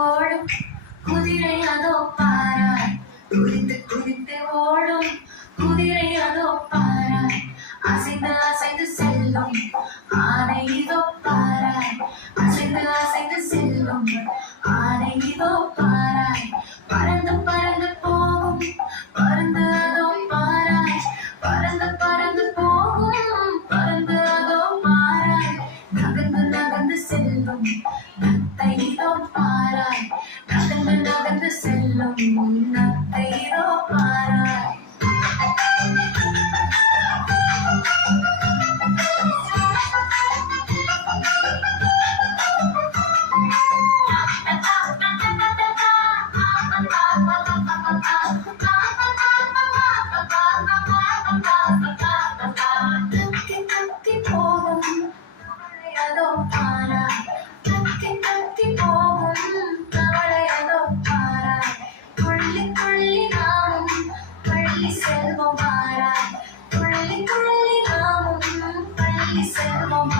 ஓடும் குதிரை அதோ பாராய் குதித்து குதித்து ஓடும் குதிரை அதோ பாராய் அசைந்து அசைந்து செல்லும் ஆனை இதோ